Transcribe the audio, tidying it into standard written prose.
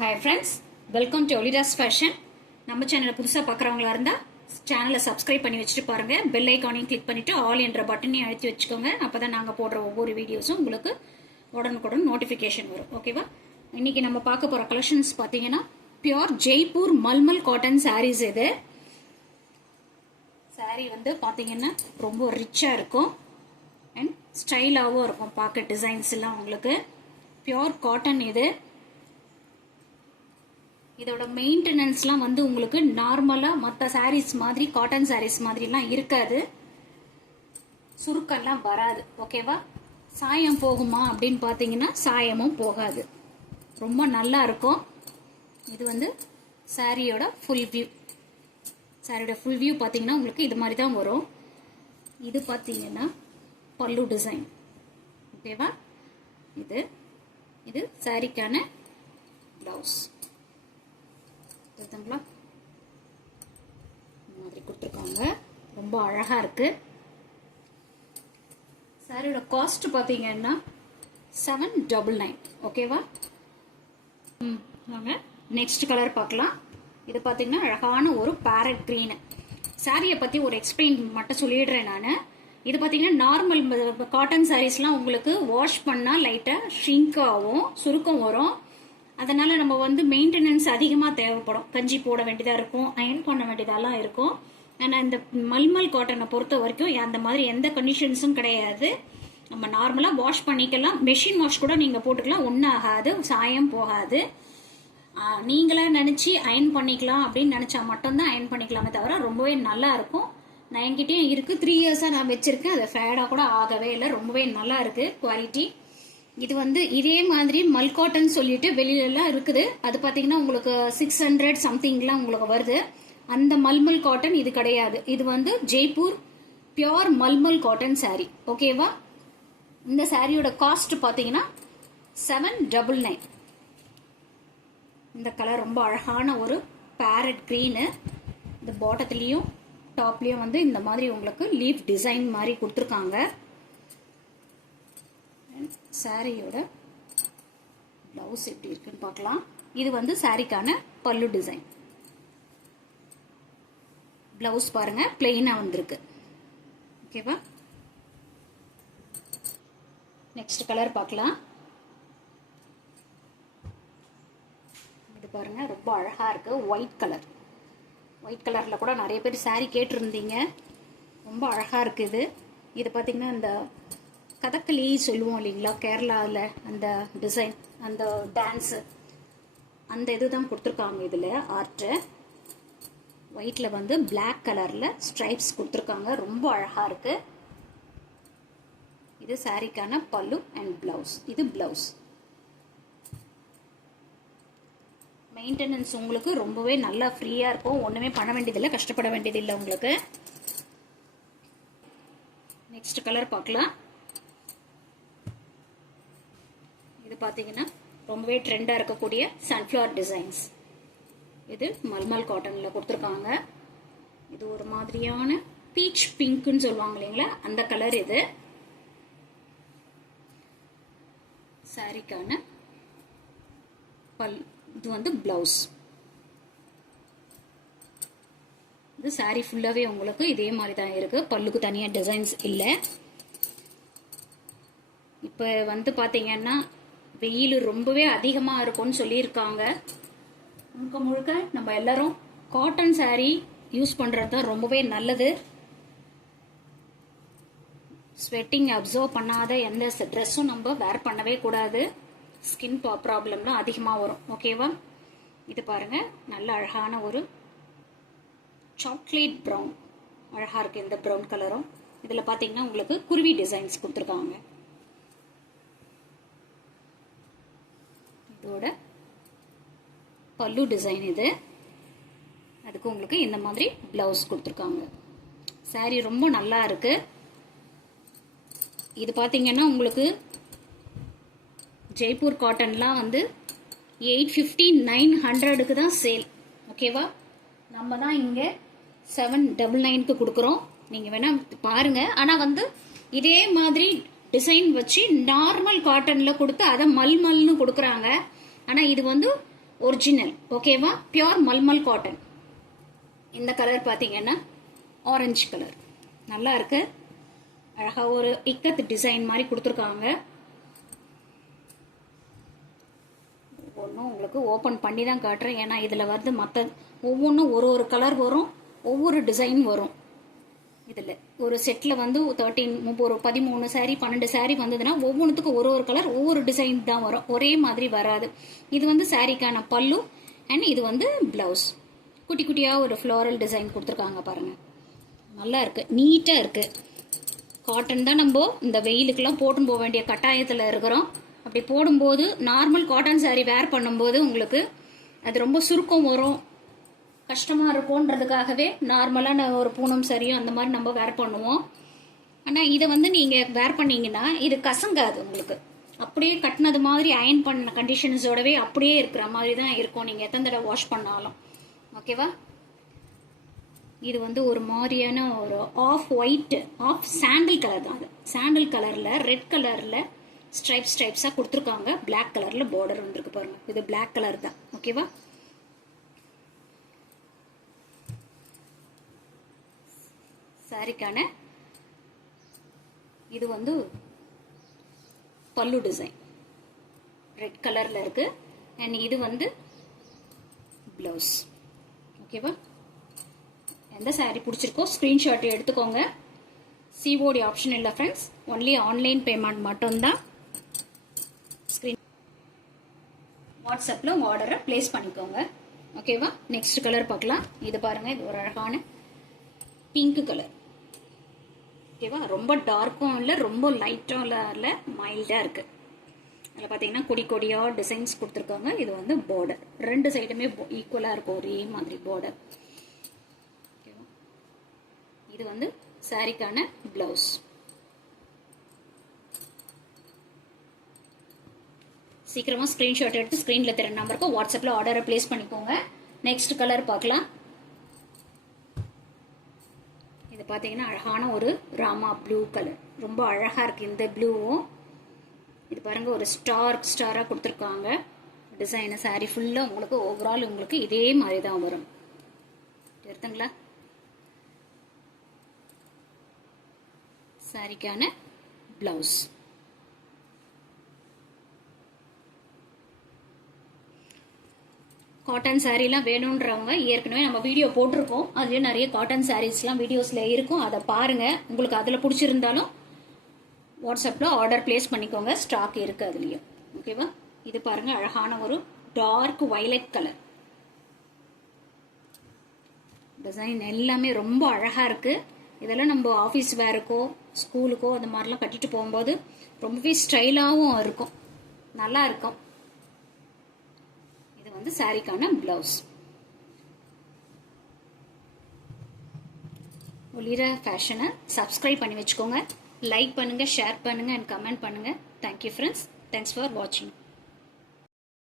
Hi friends, welcome to Olida's Fashion. நம்ம சேனலை புதுசாக பார்க்குறவங்களா இருந்தால் சேனலை சப்ஸ்கிரைப் பண்ணி வச்சுட்டு பாருங்கள். பெல் ஐக்கானையும் கிளிக் பண்ணிவிட்டு ஆல் என்ற பட்டனையும் அழுத்தி வச்சுக்கோங்க. அப்போ தான் நாங்கள் போடுற ஒவ்வொரு வீடியோஸும் உங்களுக்கு உடனுக்குடன் நோட்டிஃபிகேஷன் வரும். ஓகேவா? இன்றைக்கி நம்ம பார்க்க போகிற கலெக்ஷன்ஸ் பார்த்தீங்கன்னா பியோர் ஜெய்ப்பூர் மல்மல் காட்டன் சாரீஸ். இது சாரீ வந்து பார்த்தீங்கன்னா ரொம்ப ரிச்சாக இருக்கும் அண்ட் ஸ்டைலாகவும் இருக்கும். பார்க்க டிசைன்ஸ் எல்லாம் உங்களுக்கு பியோர் காட்டன். இதோட மெயின்டெனன்ஸ்லாம் வந்து உங்களுக்கு நார்மலாக மற்ற சாரீஸ் மாதிரி காட்டன் சாரீஸ் மாதிரிலாம் இருக்காது. சுருக்கெல்லாம் வராது. ஓகேவா? சாயம் போகுமா அப்படின்னு பார்த்தீங்கன்னா சாயமும் போகாது. ரொம்ப நல்லா இருக்கும். இது வந்து சாரியோட ஃபுல் வியூ. சாரியோட ஃபுல் வியூ பார்த்தீங்கன்னா உங்களுக்கு இது மாதிரி தான் வரும். இது பார்த்தீங்கன்னா பல்லு டிசைன். ஓகேவா? இது இது சாரிக்கான பிளவுஸ். மாதிரி கொடுத்துருக்காங்க. ரொம்ப அழகா இருக்கு. சாரியோட காஸ்ட் பார்த்தீங்கன்னா 799. ஓகேவா? வாங்க நெக்ஸ்ட் கலர் பார்க்கலாம். இது பார்த்தீங்கன்னா அழகான ஒரு பேரட் கிரீன். சாரியை பற்றி ஒரு எக்ஸ்பிளைன் மட்டும் சொல்லிடுறேன் நான். இது பார்த்தீங்கன்னா நார்மல் காட்டன் சாரீஸ்லாம் உங்களுக்கு வாஷ் பண்ணால் லைட்டாக ஷ்ரிங்க் ஆகும், சுருக்கம் வரும். அதனால நம்ம வந்து மெயின்டெனன்ஸ் அதிகமாக தேவைப்படும். கஞ்சி போட வேண்டியதாக இருக்கும், அயன் பண்ண வேண்டியதெல்லாம் இருக்கும். ஆனால் இந்த மல்மல் காட்டனை பொறுத்த வரைக்கும் அந்த மாதிரி எந்த கண்டிஷன்ஸும் கிடையாது. நம்ம நார்மலாக வாஷ் பண்ணிக்கலாம். மெஷின் வாஷ் கூட நீங்கள் போட்டுக்கலாம், ஒன்றும் ஆகாது, சாயம் போகாது. நீங்களே நினச்சி அயன் பண்ணிக்கலாம் அப்படின்னு நினச்சா மட்டும்தான் அயன் பண்ணிக்கலாமே தவிர ரொம்பவே நல்லா இருக்கும். நான் என்கிட்டயும் இருக்குது, 3 இயர்ஸாக நான் வச்சுருக்கேன். அது ஃபேடாக கூட ஆகவே இல்லை. ரொம்பவே நல்லா இருக்குது குவாலிட்டி. இது வந்து இதே மாதிரி மல் காட்டன் சொல்லிட்டு வெளியிலலாம் இருக்குது. அது பார்த்தீங்கன்னா உங்களுக்கு 600 சம்திங்லாம் உங்களுக்கு வருது. அந்த மல்மல் காட்டன் இது கிடையாது. இது வந்து ஜெய்ப்பூர் பியோர் மல்மல் காட்டன் சாரீ. ஓகேவா? இந்த சாரியோட காஸ்ட் பார்த்தீங்கன்னா 799. இந்த கலர் ரொம்ப அழகான ஒரு பேரட் கிரீனு. இந்த பாட்டத்துலேயும் டாப்லேயும் வந்து இந்த மாதிரி உங்களுக்கு லீஃப் டிசைன் மாதிரி கொடுத்துருக்காங்க. சாரியோட பிளவுஸ் எப்படி இருக்குன்னு பார்க்கலாம். இது வந்து சாரிக்கான பல்லு டிசைன். பிளவுஸ் பாருங்க பிளெயினா வந்திருக்கு. ஓகேவா? நெக்ஸ்ட் கலர் பார்க்கலாம். இது பாருங்க ரொம்ப அழகா இருக்கு. White colour. ஒயிட் கலர்ல கூட நிறைய பேர் சாரி கேட்டிருந்தீங்க. ரொம்ப அழகா இருக்கு. இது பார்த்தீங்கன்னா இந்த கதகளி சொல்லுவோம் இல்லைங்களா, கேரளாவில் அந்த டிசைன், அந்த டான்ஸு, அந்த இதுதான் கொடுத்துருக்காங்க. இதில் ஆர்ட்டு ஒயிட்டில் வந்து பிளாக் கலரில் ஸ்ட்ரைப்ஸ் கொடுத்துருக்காங்க. ரொம்ப அழகாக இருக்குது. இது சாரிக்கான பல்லு அண்ட் பிளவுஸ். இது பிளவுஸ். மெயின்டெனன்ஸ் உங்களுக்கு ரொம்பவே நல்லா ஃப்ரீயாக இருக்கும். ஒன்றுமே பண்ண வேண்டியதில்லை, கஷ்டப்பட வேண்டியதில்லை உங்களுக்கு. நெக்ஸ்ட் கலர் பார்க்கலாம். இது பார்த்தீங்கன்னா ரொம்பவே ட்ரெண்டாக இருக்கக்கூடிய சன்ஃப்ளவர் டிசைன்ஸ். இது மல்மல் காட்டனில் கொடுத்துருக்காங்க. இது ஒரு மாதிரியான பீச் பிங்க்னு சொல்லுவாங்க இல்லைங்களா, அந்த கலர். இது சாரிக்கான இது வந்து பிளவுஸ். இது சாரி ஃபுல்லாகவே உங்களுக்கு இதே மாதிரி தான் இருக்குது. பல்லுக்கு தனியாக டிசைன்ஸ் இல்லை. இப்போ வந்து பார்த்தீங்கன்னா வெயில் ரொம்பவே அதிகமாக இருக்கும்னு சொல்லியிருக்காங்க. முழுக்க முழுக்க நம்ம எல்லாரும் காட்டன் சாரீ யூஸ் பண்ணுறது தான் ரொம்பவே நல்லது. ஸ்வெட்டிங் அப்சர்வ் பண்ணாத எந்த ட்ரெஸ்ஸும் நம்ம வேர் பண்ணவே கூடாது. ஸ்கின் ப்ராப்ளம்லாம் அதிகமாக வரும். ஓகேவா? இது பாருங்க நல்ல அழகான ஒரு சாக்லேட் ப்ரௌன். அழகாக இருக்குது இந்த ப்ரௌன் கலரும். இதில் பார்த்தீங்கன்னா உங்களுக்கு குருவி டிசைன்ஸ் கொடுத்துருக்காங்க. இதோட பல்லு டிசைன் இது. அதுக்கு உங்களுக்கு இந்த மாதிரி பிளவுஸ் கொடுத்துருக்காங்க. சாரி ரொம்ப நல்லா இருக்கு. இது பார்த்தீங்கன்னா உங்களுக்கு ஜெய்ப்பூர் காட்டன்லாம் வந்து 850 900க்கு தான் சேல். ஓகேவா? நம்ம தான் இங்கே 799க்கு கொடுக்குறோம். நீங்கள் வேணால் பாருங்கள். ஆனால் வந்து இதே மாதிரி டிசைன் வச்சு நார்மல் காட்டனில் கொடுத்து அதை மல்மல்னு கொடுக்குறாங்க. ஆனால் இது வந்து ஒரிஜினல். ஓகேவா? Pure mulmul cotton. இந்த கலர் பார்த்தீங்கன்னா ஆரஞ்சு கலர். நல்லா இருக்கு. அழகா ஒரு இக்கத்து டிசைன் மாதிரி கொடுத்துருக்காங்க. ஒன்றும் உங்களுக்கு ஓப்பன் பண்ணி தான் காட்டுறேன். ஏன்னா இதில் வந்து மற்ற ஒவ்வொன்றும் ஒரு ஒரு கலர் வரும், ஒவ்வொரு டிசைன் வரும். இதில் ஒரு செட்டில் வந்து 13 சாரீ 12 சாரீ வந்ததுன்னா ஒவ்வொன்றுத்துக்கும் ஒரு ஒரு கலர் ஒவ்வொரு டிசைன் தான் வரும், ஒரே மாதிரி வராது. இது வந்து சாரீக்கான பல்லு அண்ட் இது வந்து ப்ளவுஸ். குட்டி குட்டியாக ஒரு ஃப்ளோரல் டிசைன் கொடுத்துருக்காங்க பாருங்கள். நல்லா இருக்குது, நீட்டாக இருக்குது. காட்டன் தான் நம்ம இந்த வெயிலுக்கெல்லாம் போட்டு போக வேண்டிய கட்டாயத்தில் இருக்கிறோம். அப்படி போடும்போது நார்மல் காட்டன் சாரீ வேர் பண்ணும்போது உங்களுக்கு அது ரொம்ப சுருக்கம் வரும், கஷ்டமாக இருக்கும்ன்றதுக்காகவே நார்மலான ஒரு பூனம் சாரியும் அந்த மாதிரி நம்ம வேர் பண்ணுவோம். ஆனால் இதை வந்து நீங்கள் வேர் பண்ணிங்கன்னா இது கசங்காது உங்களுக்கு. அப்படியே கட்டினது மாதிரி அயன் பண்ண கண்டிஷன்ஸோடவே அப்படியே இருக்கிற மாதிரி தான் இருக்கும் நீங்கள் எத்தனை தடவை வாஷ் பண்ணாலும். ஓகேவா? இது வந்து ஒரு மாதிரியான ஒரு off white, off sandal colour தான். அது சாண்டில் கலரில் ரெட் கலரில் ஸ்ட்ரைப்ஸாக கொடுத்துருக்காங்க. பிளாக் கலரில் பார்டர் வந்துருக்கு பாருங்க. இது பிளாக் கலர் தான். ஓகேவா? சாரிக்கான இது வந்து பல்லு டிசைன் ரெட் கலரில் இருக்கு. அண்ட் இது வந்து ப்ளவுஸ். ஓகேவா? எந்த சாரீ பிடிச்சிருக்கோ ஸ்க்ரீன்ஷாட் எடுத்துக்கோங்க. சிஓடி ஆப்ஷன் இல்லை ஃப்ரெண்ட்ஸ், ஒன்லி ஆன்லைன் பேமெண்ட் மட்டும்தான். ஸ்க்ரீன் வாட்ஸ்அப்பில் உங்கள் ஆர்டரை ப்ளேஸ் பண்ணிக்கோங்க. ஓகேவா? நெக்ஸ்ட் கலர் பார்க்கலாம். இது பாருங்கள், இது ஒரு அழகான பிங்க் கலர். ஓகேவா? ரொம்ப டார்க்கும் இல்லை, ரொம்ப லைட்டும் இல்லை, மைல்டாக இருக்குது. அதில் பார்த்தீங்கன்னா கொடி கொடியாக டிசைன்ஸ் கொடுத்துருக்காங்க. இது வந்து பார்டர் ரெண்டு சைடுமே ஈக்குவலாக இருக்கும், ஒரே மாதிரி பார்டர். ஓகேவா? இது வந்து சாரிக்கான ப்ளவுஸ். சீக்கிரமாக ஸ்க்ரீன்ஷாட் எடுத்து ஸ்க்ரீனில் தெரிய நம்பருக்கு வாட்ஸ்அப்பில் ஆர்டரை ப்ளேஸ் பண்ணிக்கோங்க. நெக்ஸ்ட் கலர் பார்க்கலாம். இது பார்த்தீங்கன்னா அழகான ஒரு ராமா ப்ளூ கலர். ரொம்ப அழகாக இருக்குது இந்த ப்ளூவும். இது பாருங்கள், ஒரு ஸ்டாராக கொடுத்துருக்காங்க டிசைனு. சாரீ ஃபுல்லாக உங்களுக்கு ஓவரால் உங்களுக்கு இதே மாதிரி தான் வரும். எடுத்துங்களா? சாரிக்கான ப்ளவுஸ். காட்டன் சாரீலாம் வேணுன்றவங்க ஏற்கனவே நம்ம வீடியோ போட்டிருக்கோம். அதுலேயே நிறைய காட்டன் சாரீஸ்லாம் வீடியோஸில் இருக்கும், அதை பாருங்கள். உங்களுக்கு அதில் பிடிச்சிருந்தாலும் வாட்ஸ்அப்பில் ஆர்டர் ப்ளேஸ் பண்ணிக்கோங்க, ஸ்டாக் இருக்குது அதுலேயும். ஓகேவா? இது பாருங்கள், அழகான ஒரு டார்க் வயலட் கலர் டிசைன். எல்லாமே ரொம்ப அழகாக இருக்குது. இதெல்லாம் நம்ம ஆஃபீஸ் வேருக்கோ ஸ்கூலுக்கோ அந்த மாதிரிலாம் கட்டிட்டு போகும்போது ரொம்பவே ஸ்டைலாகவும் இருக்கும், நல்லா இருக்கும். இது வந்து சாரிக்கான ப்ளவுஸ். ஒளிர ஃபேஷனை சப்ஸ்கிரைப் பண்ணி வச்சுக்கோங்க. லைக் பண்ணுங்கள், ஷேர் பண்ணுங்கள் அண்ட் கமெண்ட் பண்ணுங்கள். Thank you friends. தேங்க்ஸ் ஃபார் வாட்சிங்.